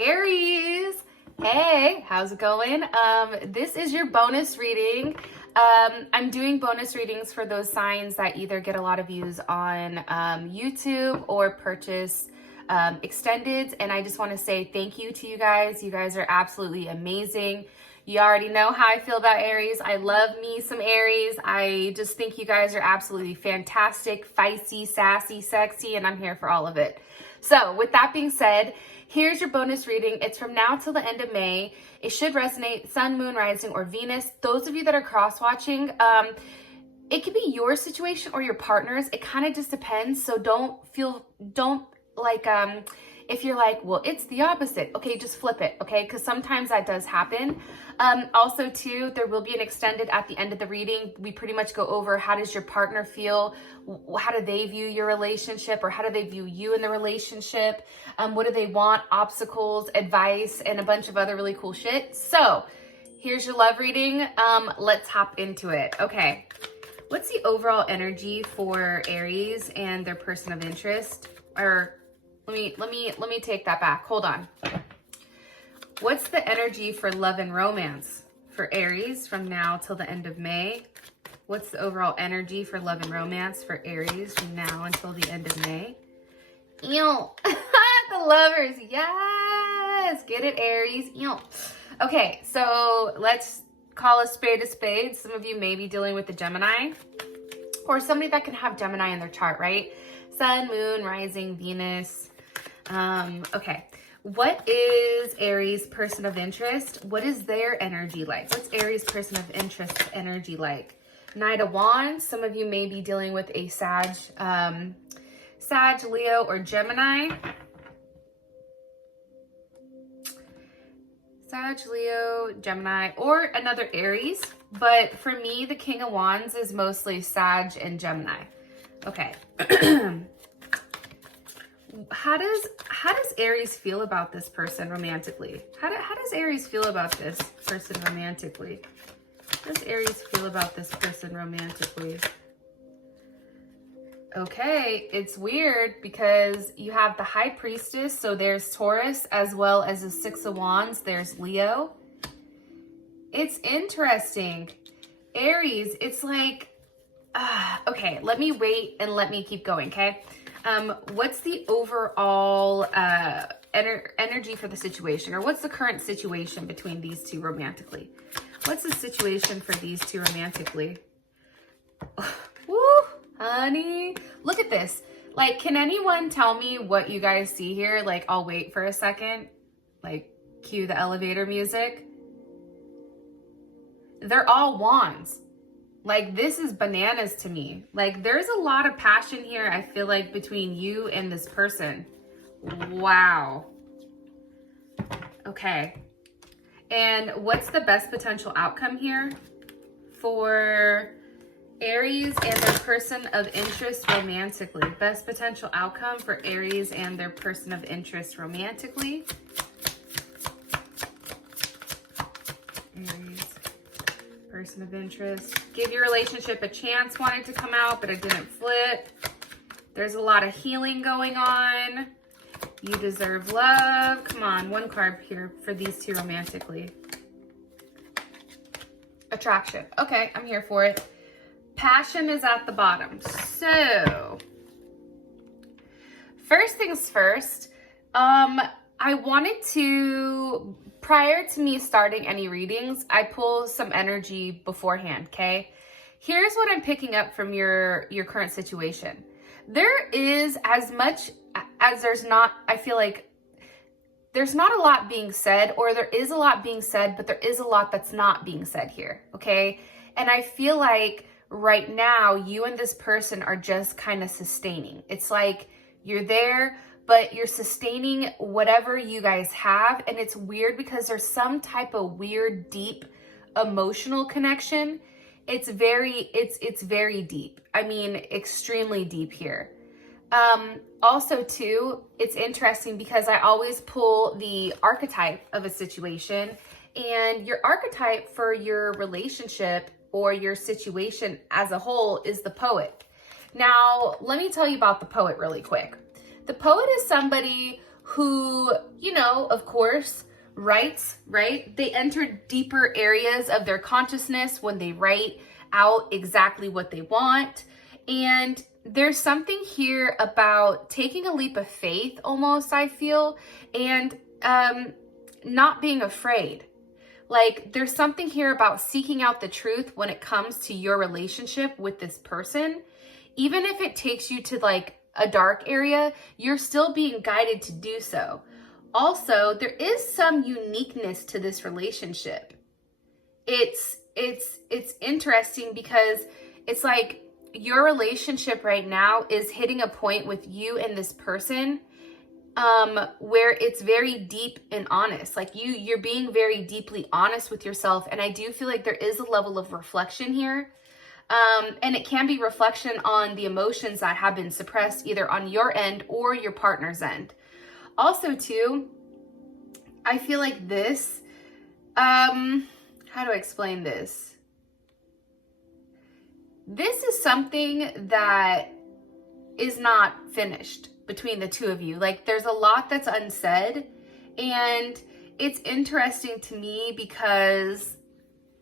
Aries, hey, how's it going? This is your bonus reading. I'm doing bonus readings for those signs that either get a lot of views on YouTube or purchase extendeds, and I just want to say thank you to you guys. You guys are absolutely amazing. You already know how I feel about Aries. I love me some Aries. I just think you guys are absolutely fantastic, feisty, sassy, sexy, and I'm here for all of it. So with that being said, here's your bonus reading. It's from now till the end of May. It should resonate Sun, Moon, Rising, or Venus. Those of you that are cross-watching, it could be your situation or your partner's. It kind of just depends. So don't like, if you're like, well, it's the opposite. Okay, just flip it, okay? Because sometimes that does happen. Also, too, there will be an extended at the end of the reading. We pretty much go over how does your partner feel? How do they view your relationship, or how do they view you in the relationship? What do they want? Obstacles, advice, and a bunch of other really cool shit. So here's your love reading. Let's hop into it. Okay, what's the overall energy for Aries and their person of interest? Or let me take that back. Hold on. What's the energy for love and romance for Aries from now till the end of May? What's the overall energy for love and romance for Aries from now until the end of May? Ew. The lovers. Yes. Get it, Aries. Ew. Okay, so let's call a spade a spade. Some of you may be dealing with the Gemini, or somebody that can have Gemini in their chart, right? Sun, Moon, Rising, Venus. Okay. What is Aries person of interest? What is their energy like? What's Aries person of interest energy like? Knight of Wands. Some of you may be dealing with a Sag, Leo, or Gemini. Sag, Leo, Gemini, or another Aries. But for me, the King of Wands is mostly Sag and Gemini. Okay. How does Aries feel about this person romantically? How does Aries feel about this person romantically? How does Aries feel about this person romantically? Okay, it's weird because you have the High Priestess, so there's Taurus, as well as the Six of Wands, there's Leo. It's interesting. Aries, it's like, okay, let me wait and let me keep going, okay? What's the overall energy for the situation, or what's the current situation between these two romantically? What's the situation for these two romantically? Woo, honey, look at this. Like, can anyone tell me what you guys see here? Like, I'll wait for a second. Like, cue the elevator music. They're all wands. Like, this is bananas to me. Like, there's a lot of passion here, I feel like, between you and this person. Wow. Okay. And what's the best potential outcome here for Aries and their person of interest romantically? Best potential outcome for Aries and their person of interest romantically. Aries, person of interest. Give your relationship a chance wanted to come out, but it didn't flip. There's a lot of healing going on. You deserve love. Come on, one card here for these two romantically. Attraction. Okay, I'm here for it. Passion is at the bottom. So, first things first, I wanted to, prior to me starting any readings, I pull some energy beforehand, okay? Here's what I'm picking up from your current situation. There is, as much as there's not, I feel like there's not a lot being said, or there is a lot being said, but there is a lot that's not being said here, okay? And I feel like right now, you and this person are just kind of sustaining. It's like you're there, but you're sustaining whatever you guys have. And it's weird because there's some type of weird, deep emotional connection. It's very deep. I mean, extremely deep here. Also too, it's interesting because I always pull the archetype of a situation, and your archetype for your relationship or your situation as a whole is the poet. Now, let me tell you about the poet really quick. The poet is somebody who, you know, of course, writes, right? They enter deeper areas of their consciousness when they write out exactly what they want. And there's something here about taking a leap of faith almost, I feel, and not being afraid. Like, there's something here about seeking out the truth when it comes to your relationship with this person. Even if it takes you to like a dark area, you're still being guided to do so. Also, there is some uniqueness to this relationship. It's interesting because it's like your relationship right now is hitting a point with you and this person where it's very deep and honest. Like you're being very deeply honest with yourself. And I do feel like there is a level of reflection here. And it can be reflection on the emotions that have been suppressed either on your end or your partner's end. Also too, I feel like this, how do I explain this? This is something that is not finished between the two of you. Like there's a lot that's unsaid, and it's interesting to me because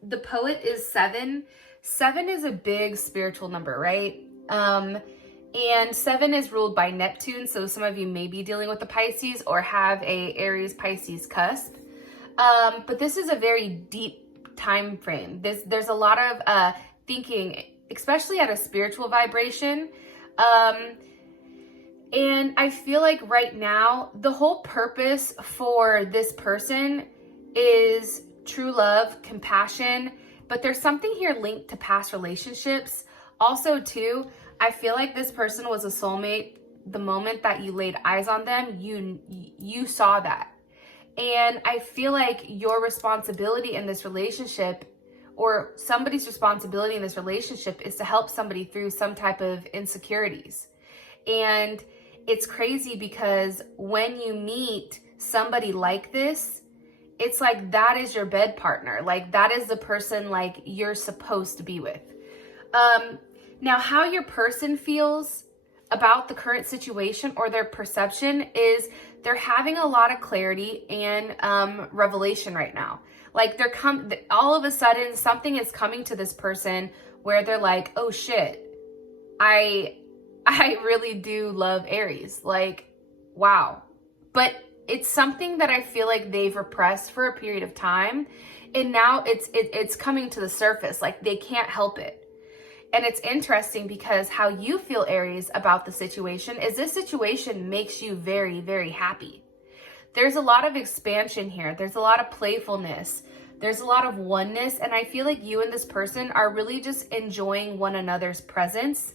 the poet is 7. 7 is a big spiritual number, right? And 7 is ruled by Neptune. So some of you may be dealing with the Pisces or have a Aries Pisces cusp. But this is a very deep time frame. There's a lot of thinking, especially at a spiritual vibration. And I feel like right now, the whole purpose for this person is true love, compassion, but there's something here linked to past relationships. Also too, I feel like this person was a soulmate. The moment that you laid eyes on them, you saw that. And I feel like your responsibility in this relationship, or somebody's responsibility in this relationship, is to help somebody through some type of insecurities. And it's crazy because when you meet somebody like this, it's like that is your bed partner. Like that is the person like you're supposed to be with. Now, how your person feels about the current situation or their perception is they're having a lot of clarity and revelation right now. Like all of a sudden something is coming to this person where they're like, oh shit, I really do love Aries. Like, wow. But it's something that I feel like they've repressed for a period of time. And now it's coming to the surface. Like they can't help it. And it's interesting because how you feel, Aries, about the situation is this situation makes you very, very happy. There's a lot of expansion here. There's a lot of playfulness. There's a lot of oneness. And I feel like you and this person are really just enjoying one another's presence.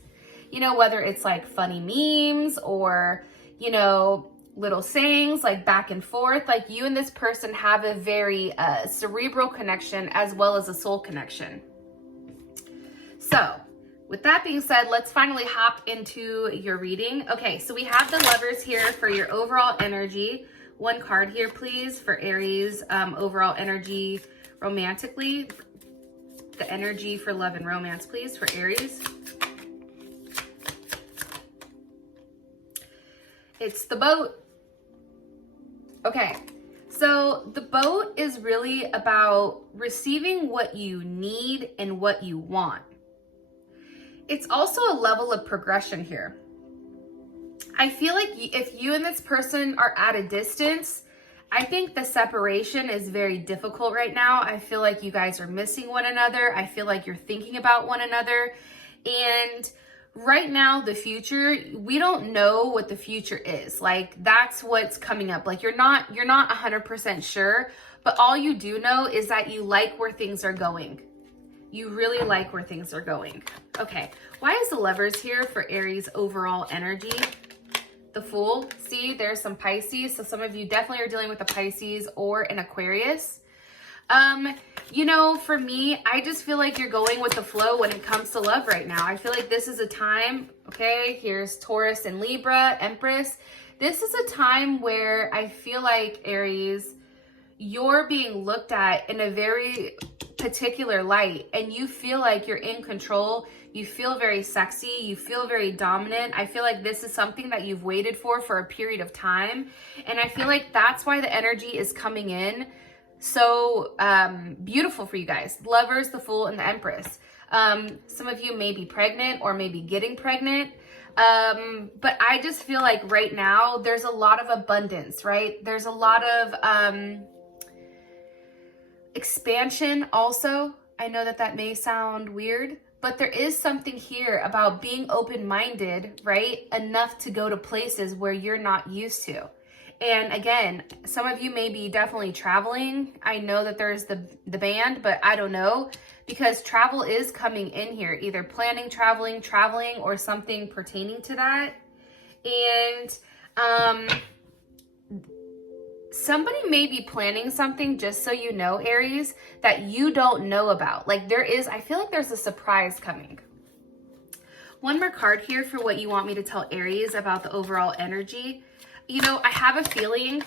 You know, whether it's like funny memes or, you know, little sayings like back and forth, like you and this person have a very cerebral connection as well as a soul connection. So with that being said, let's finally hop into your reading. Okay, so we have the Lovers here for your overall energy. One card here, please, for Aries, overall energy romantically. The energy for love and romance, please, for Aries. It's the Boat. Okay, so the Boat is really about receiving what you need and what you want. It's also a level of progression here. I feel like if you and this person are at a distance, I think the separation is very difficult right now. I feel like you guys are missing one another. I feel like you're thinking about one another. And right now, the future, we don't know what the future is. Like that's what's coming up. Like you're not 100% sure, but all you do know is that you like where things are going. You really like where things are going. Okay, why is the Lovers here for Aries overall energy? The Fool. See, there's some Pisces. So some of you definitely are dealing with a Pisces or an Aquarius. You know, for me, I just feel like you're going with the flow when it comes to love right now. I feel like this is a time, okay, here's Taurus and Libra, Empress. This is a time where I feel like, Aries, you're being looked at in a very particular light, and you feel like you're in control. You feel very sexy. You feel very dominant. I feel like this is something that you've waited for a period of time. And I feel like that's why the energy is coming in so beautiful for you guys. Lovers, the Fool, and the Empress. Some of you may be pregnant or maybe getting pregnant. But I just feel like right now there's a lot of abundance, right? There's a lot of expansion also. I know that that may sound weird, but there is something here about being open-minded, right? Enough to go to places where you're not used to. And again, some of you may be definitely traveling. I know that there's the band, but I don't know, because travel is coming in here, either planning, traveling, or something pertaining to that. And somebody may be planning something, just so you know, Aries, that you don't know about. Like I feel like there's a surprise coming. One more card here for what you want me to tell Aries about the overall energy. You know, I have a feeling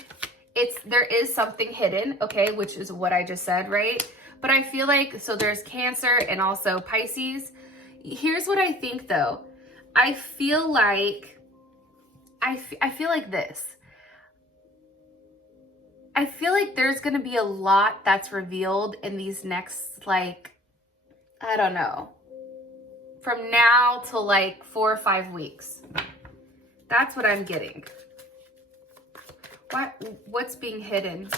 there is something hidden, okay, which is what I just said, right? But I feel like, so there's Cancer and also Pisces. Here's what I think though. I feel like this. I feel like there's going to be a lot that's revealed in these next, like, I don't know, from now to like 4 or 5 weeks. That's what I'm getting. What's being hidden?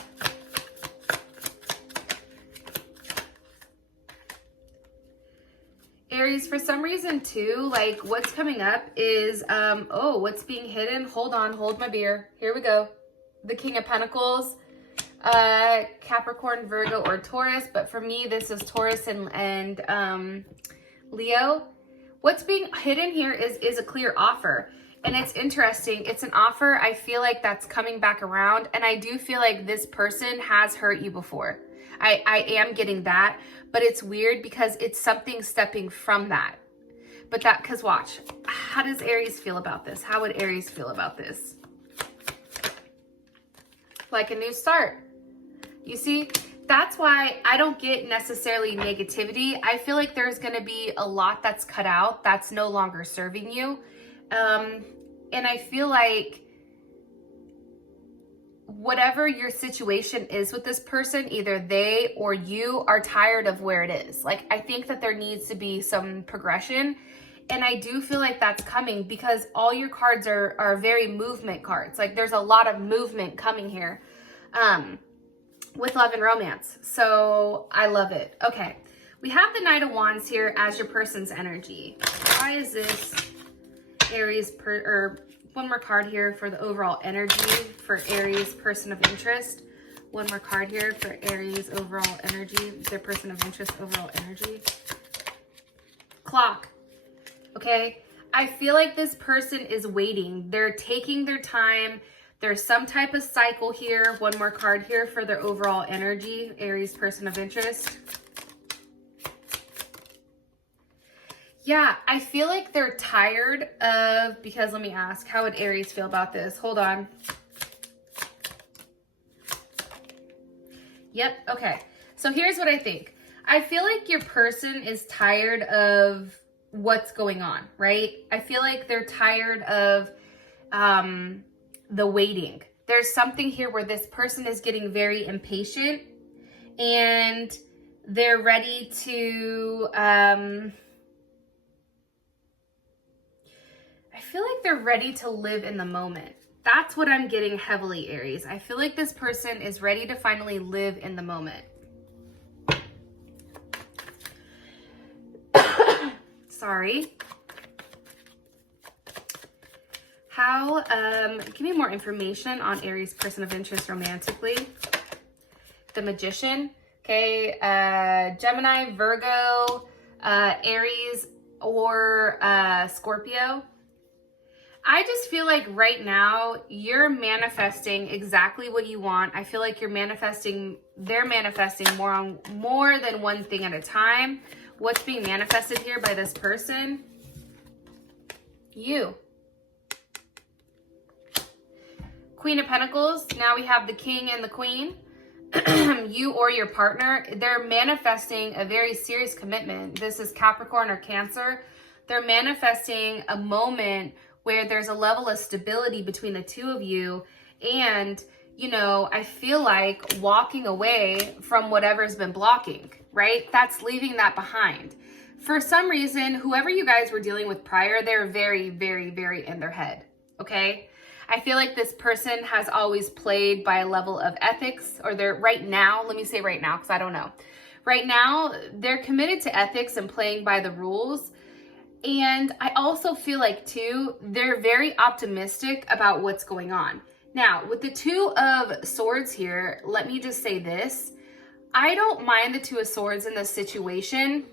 Aries, for some reason too, like what's coming up is, what's being hidden? Hold on, hold my beer. Here we go. The King of Pentacles. Capricorn, Virgo, or Taurus, but for me this is Taurus and Leo. What's being hidden here is a clear offer, and it's interesting. It's an offer, I feel like, that's coming back around, and I do feel like this person has hurt you before. I am getting that, but it's weird because it's something stepping from that. But because watch, how does Aries feel about this? How would Aries feel about this? Like a new start. You see, that's why I don't get necessarily negativity. I feel like there's going to be a lot that's cut out that's no longer serving you. And I feel like whatever your situation is with this person, either they or you are tired of where it is. Like, I think that there needs to be some progression. And I do feel like that's coming because all your cards are very movement cards. Like, there's a lot of movement coming here. With love and romance. So I love it. Okay. We have the Knight of Wands here as your person's energy. Why is this Aries one more card here for the overall energy for Aries person of interest. One more card here for Aries overall energy, their person of interest overall energy. Clock. Okay. I feel like this person is waiting. They're taking their time. There's some type of cycle here. One more card here for their overall energy, Aries person of interest. Yeah, I feel like they're tired of, because let me ask, how would Aries feel about this? Hold on. Yep, okay. So here's what I think. I feel like your person is tired of what's going on, right? I feel like they're tired of the waiting. There's something here where this person is getting very impatient and they're ready to, I feel like they're ready to live in the moment. That's what I'm getting heavily, Aries. I feel like this person is ready to finally live in the moment. Sorry. How, give me more information on Aries person of interest romantically. The Magician, okay, Gemini, Virgo, Aries, or Scorpio. I just feel like right now you're manifesting exactly what you want. I feel like you're manifesting, they're manifesting more than one thing at a time. What's being manifested here by this person? You. Queen of Pentacles. Now we have the King and the Queen. you or your partner, they're manifesting a very serious commitment. This is Capricorn or Cancer. They're manifesting a moment where there's a level of stability between the two of you. And, you know, I feel like walking away from whatever's been blocking, right? That's leaving that behind. For some reason, whoever you guys were dealing with prior, they're very, very, very in their head, okay? I feel like this person has always played by a level of ethics, or they're right now, let me say right now, because I don't know. Right now, they're committed to ethics and playing by the rules. And I also feel like, too, they're very optimistic about what's going on. Now, with the Two of Swords here, let me just say this. I don't mind the Two of Swords in this situation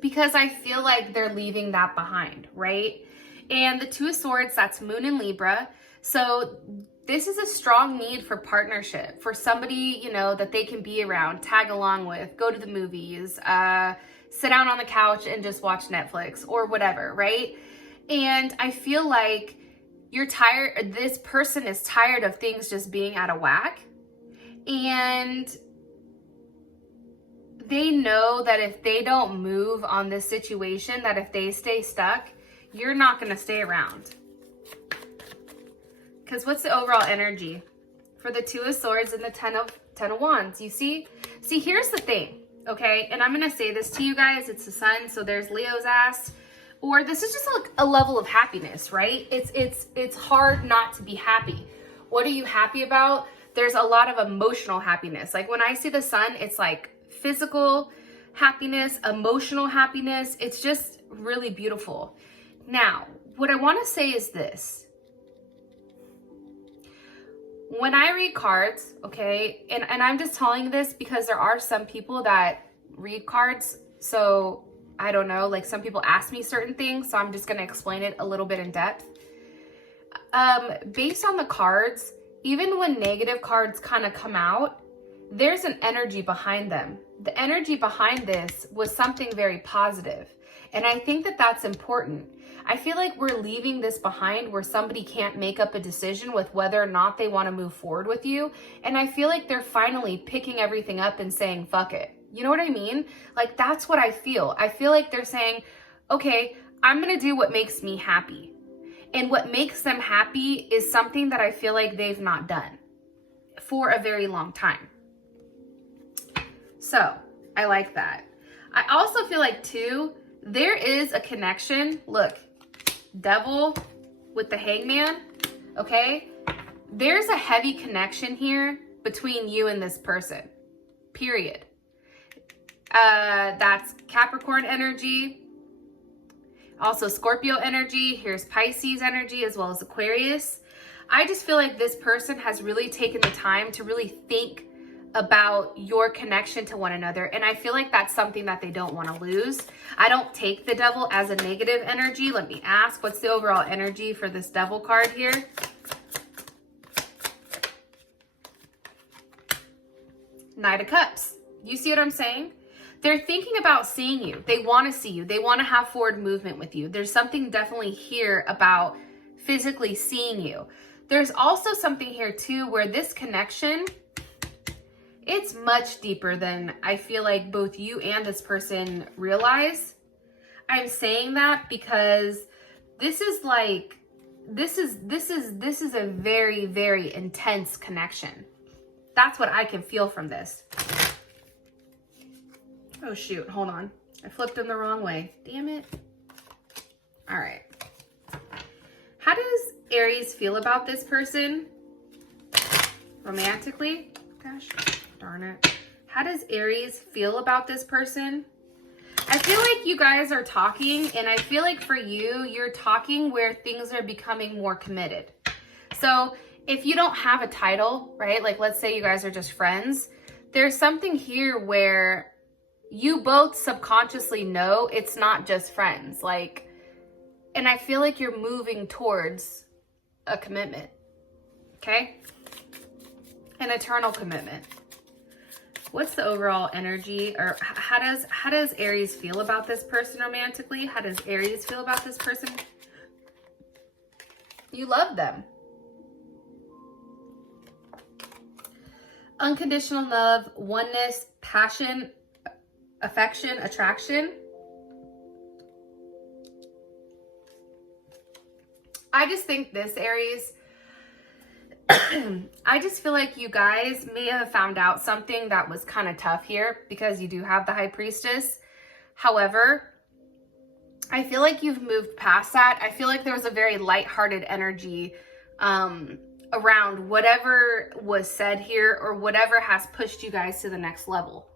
because I feel like they're leaving that behind, right? And the Two of Swords, that's Moon in Libra. So this is a strong need for partnership, for somebody, you know, that they can be around, tag along with, go to the movies, sit down on the couch and just watch Netflix or whatever, right? And I feel like you're tired, this person is tired of things just being out of whack. And they know that if they don't move on this situation, that if they stay stuck, you're not going to stay around. Because what's the overall energy for the Two of Swords and the Ten of Wands? You see? See, here's the thing, okay? And I'm going to say this to you guys. It's the sun, so there's Leo's ass. Or this is just like a level of happiness, right? It's hard not to be happy. What are you happy about? There's a lot of emotional happiness. Like when I see the sun, it's like physical happiness, emotional happiness. It's just really beautiful. Now, what I want to say is this. When I read cards, okay, and I'm just telling this because there are some people that read cards, so I don't know, like some people ask me certain things, so I'm just going to explain it a little bit in depth. Based on the cards, even when negative cards kind of come out, there's an energy behind them. The energy behind this was something very positive. And I think that that's important. I feel like we're leaving this behind where somebody can't make up a decision with whether or not they want to move forward with you. And I feel like they're finally picking everything up and saying, fuck it. You know what I mean? Like, that's what I feel. I feel like they're saying, okay, I'm going to do what makes me happy. And what makes them happy is something that I feel like they've not done for a very long time. So I like that. I also feel like too, there is a connection. Look, Devil with the Hangman, okay? There's a heavy connection here between you and this person, period. That's Capricorn energy, also Scorpio energy. Here's Pisces energy as well as Aquarius. I just feel like this person has really taken the time to really think about your connection to one another. And I feel like that's something that they don't want to lose. I don't take the Devil as a negative energy. Let me ask, what's the overall energy for this Devil card here? Knight of Cups. You see what I'm saying? They're thinking about seeing you. They want to see you. They want to have forward movement with you. There's something definitely here about physically seeing you. There's also something here too where this connection, it's much deeper than I feel like both you and this person realize. I'm saying that because this is like, this is a very, very intense connection. That's what I can feel from this. Oh shoot, hold on. I flipped them the wrong way. Damn it. All right. How does Aries feel about this person? Romantically? Gosh, darn it. How does Aries feel about this person? I feel like you guys are talking, and I feel like for you, you're talking where things are becoming more committed. So if you don't have a title, right? Like let's say you guys are just friends. There's something here where you both subconsciously know it's not just friends. Like, and I feel like you're moving towards a commitment, okay? An eternal commitment. What's the overall energy, or how does Aries feel about this person romantically? How does Aries feel about this person? You love them. Unconditional love, oneness, passion, affection, attraction. I just think this, Aries, I just feel like you guys may have found out something that was kind of tough here because you do have the High Priestess. However, I feel like you've moved past that. I feel like there was a very lighthearted energy around whatever was said here or whatever has pushed you guys to the next level.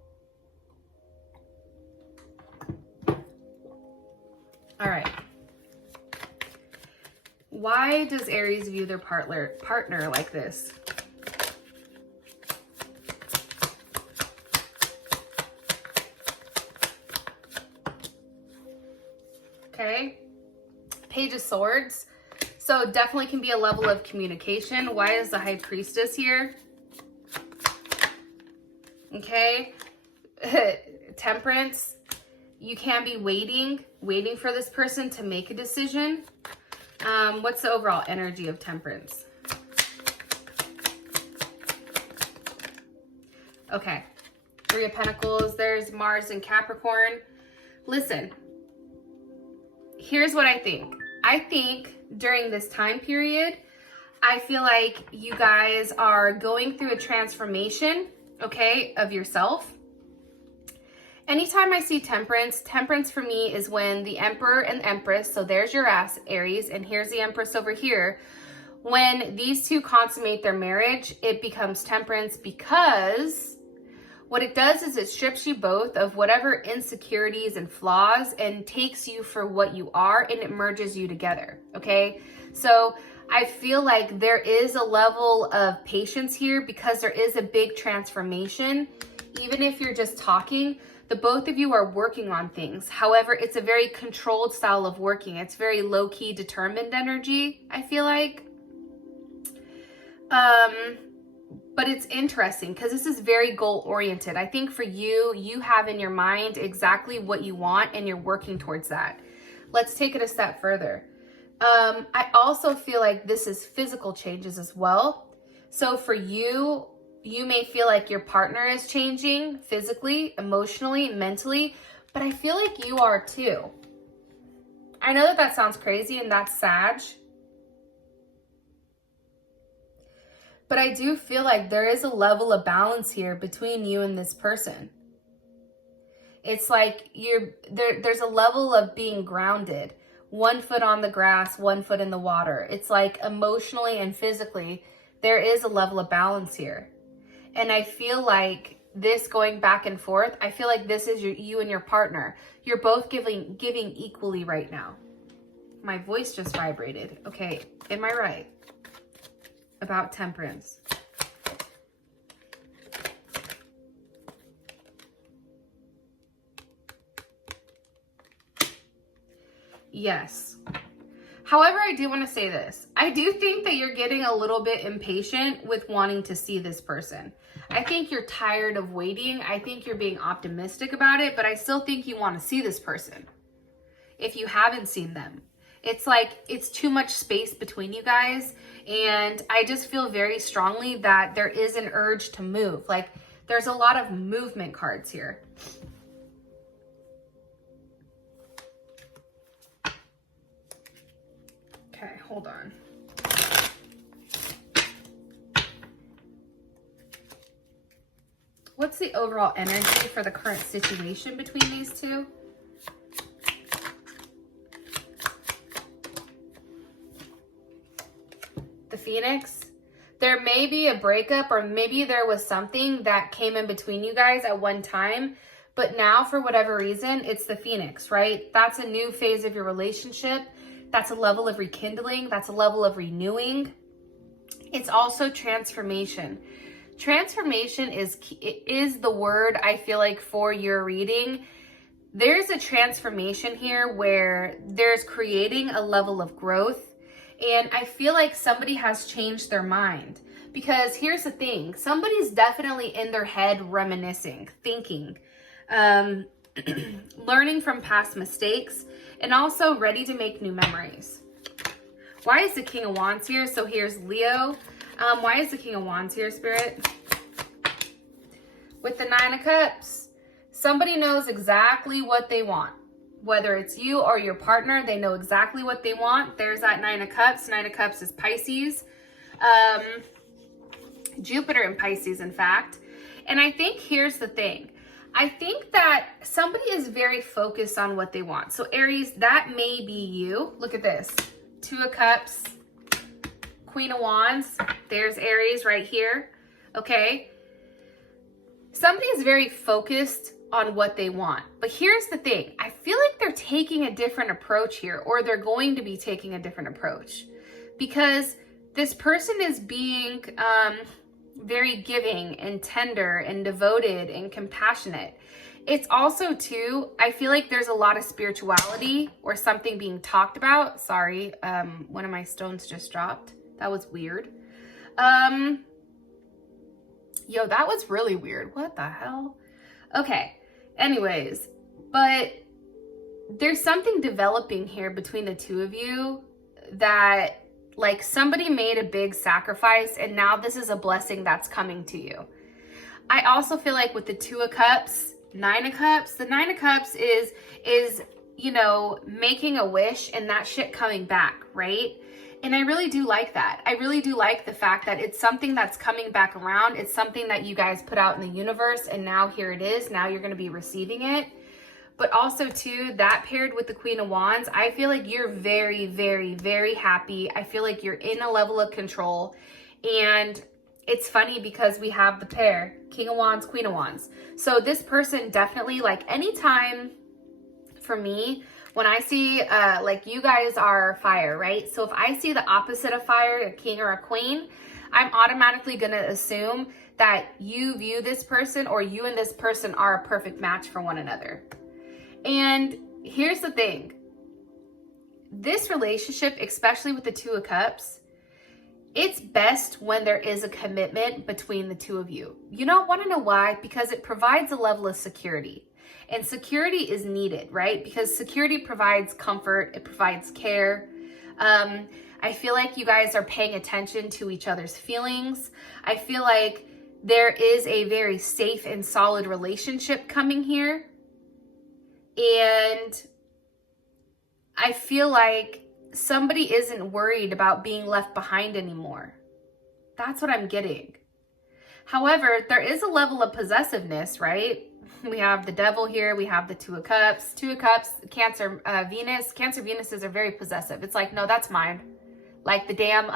All right. Why does Aries view their partner like this? Okay. Page of Swords. So definitely can be a level of communication. Why is the High Priestess here? Okay. Temperance. You can be waiting for this person to make a decision. What's the overall energy of Temperance? Okay. Three of Pentacles. There's Mars and Capricorn. Listen. Here's what I think. I think during this time period, I feel like you guys are going through a transformation, okay, of yourself. Anytime I see Temperance, Temperance for me is when the Emperor and the Empress, so there's your ass, Aries, and here's the Empress over here. When these two consummate their marriage, it becomes Temperance because what it does is it strips you both of whatever insecurities and flaws and takes you for what you are, and it merges you together, okay? So I feel like there is a level of patience here because there is a big transformation. Even if you're just talking, the both of you are working on things. However, it's a very controlled style of working. It's very low-key, determined energy, I feel like. But it's interesting because this is very goal-oriented. I think for you, you have in your mind exactly what you want and you're working towards that. Let's take it a step further. I also feel like this is physical changes as well. So for you, you may feel like your partner is changing physically, emotionally, mentally, but I feel like you are too. I know that that sounds crazy and that's Sag. But I do feel like there is a level of balance here between you and this person. It's like there's a level of being grounded. 1 foot on the grass, 1 foot in the water. It's like emotionally and physically, there is a level of balance here. And I feel like this going back and forth, I feel like this is you and your partner. You're both giving equally right now. My voice just vibrated. Okay, am I right? About Temperance. Yes. However, I do want to say this. I do think that you're getting a little bit impatient with wanting to see this person. I think you're tired of waiting. I think you're being optimistic about it, but I still think you want to see this person. If you haven't seen them. It's like it's too much space between you guys. And I just feel very strongly that there is an urge to move. Like there's a lot of movement cards here. Okay, hold on. What's the overall energy for the current situation between these two? The Phoenix. There may be a breakup, or maybe there was something that came in between you guys at one time, but now for whatever reason, it's the Phoenix, right? That's a new phase of your relationship. That's a level of rekindling. That's a level of renewing. It's also transformation. Transformation is the word I feel like for your reading. There's a transformation here where there's creating a level of growth. And I feel like somebody has changed their mind. Because here's the thing. Somebody's definitely in their head reminiscing, thinking, learning from past mistakes, and also ready to make new memories. Why is the King of Wands here? So here's Leo. Why is the King of Wands here, Spirit? with the Nine of Cups, somebody knows exactly what they want. Whether it's you or your partner, they know exactly what they want. There's that Nine of Cups. Nine of Cups is Pisces. Jupiter in Pisces, in fact. And I think here's the thing. I think that somebody is very focused on what they want. So Aries, that may be you. Look at this. Two of Cups, Queen of Wands. There's Aries right here. Okay. Somebody is very focused on what they want. But here's the thing. I feel like they're taking a different approach here, or they're going to be taking a different approach, because this person is being very giving and tender and devoted and compassionate. It's also too, I feel like there's a lot of spirituality or something being talked about. Sorry, one of my stones just dropped. That was weird. Yo, that was really weird. What the hell? Okay, anyways, but there's something developing here between the two of you that, like, somebody made a big sacrifice and now this is a blessing that's coming to you. I also feel like with the Two of Cups, Nine of Cups, the Nine of Cups is, you know, making a wish and that shit coming back, right? And I really do like that. I really do like the fact that it's something that's coming back around. It's something that you guys put out in the universe and now here it is. Now you're going to be receiving it. But also too, that paired with the Queen of Wands, I feel like you're very, very, very happy. I feel like you're in a level of control. And it's funny because we have the pair, King of Wands, Queen of Wands. So this person definitely, like, anytime for me, when I see, like, you guys are fire, right? So if I see the opposite of fire, a king or a queen, I'm automatically going to assume that you view this person, or you and this person are a perfect match for one another. And here's the thing. This relationship, especially with the Two of Cups, it's best when there is a commitment between the two of you. You don't want to know why? Because it provides a level of security. And security is needed, right? Because security provides comfort. It provides care. I feel like you guys are paying attention to each other's feelings. I feel like there is a very safe and solid relationship coming here. And I feel like somebody isn't worried about being left behind anymore. That's what I'm getting. However, there is a level of possessiveness, right? We have the Devil here. We have the Two of Cups. Two of Cups, Cancer, Venus. Cancer Venuses are very possessive. It's like, no, that's mine. Like the damn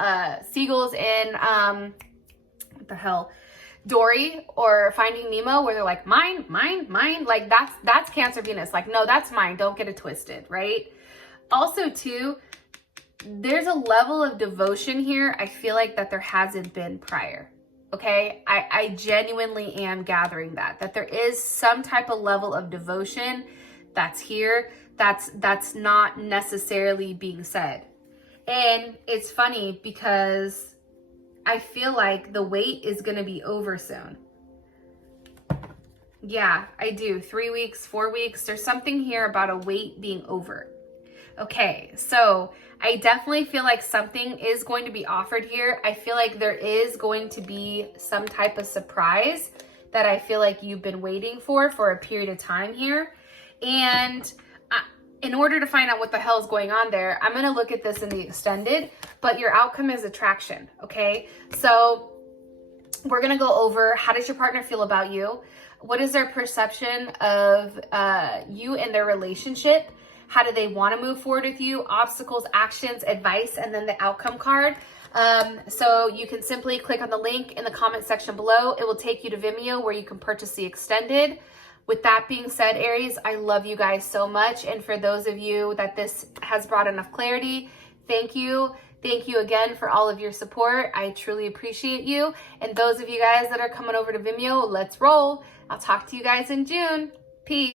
seagulls in, what the hell? Dory or Finding Nemo, where they're like, mine, mine, mine. Like that's Cancer Venus. Like, no, that's mine. Don't get it twisted, right? Also too, there's a level of devotion here I feel like that there hasn't been prior. Okay, I genuinely am gathering that there is some type of level of devotion that's here that's not necessarily being said. And it's funny because I feel like the wait is going to be over soon. Yeah, I do. 3 weeks, 4 weeks. There's something here about a wait being over. Okay, so I definitely feel like something is going to be offered here. I feel like there is going to be some type of surprise that I feel like you've been waiting for a period of time here. And in order to find out what the hell is going on there, I'm going to look at this in the extended, but your outcome is attraction, okay? So we're going to go over, how does your partner feel about you? What is their perception of you and their relationship? How do they want to move forward with you? Obstacles, actions, advice, and then the outcome card. So you can simply click on the link in the comment section below. It will take you to Vimeo where you can purchase the extended. With that being said, Aries, I love you guys so much. And for those of you that this has brought enough clarity, thank you. Thank you again for all of your support. I truly appreciate you. And those of you guys that are coming over to Vimeo, let's roll. I'll talk to you guys in June. Peace.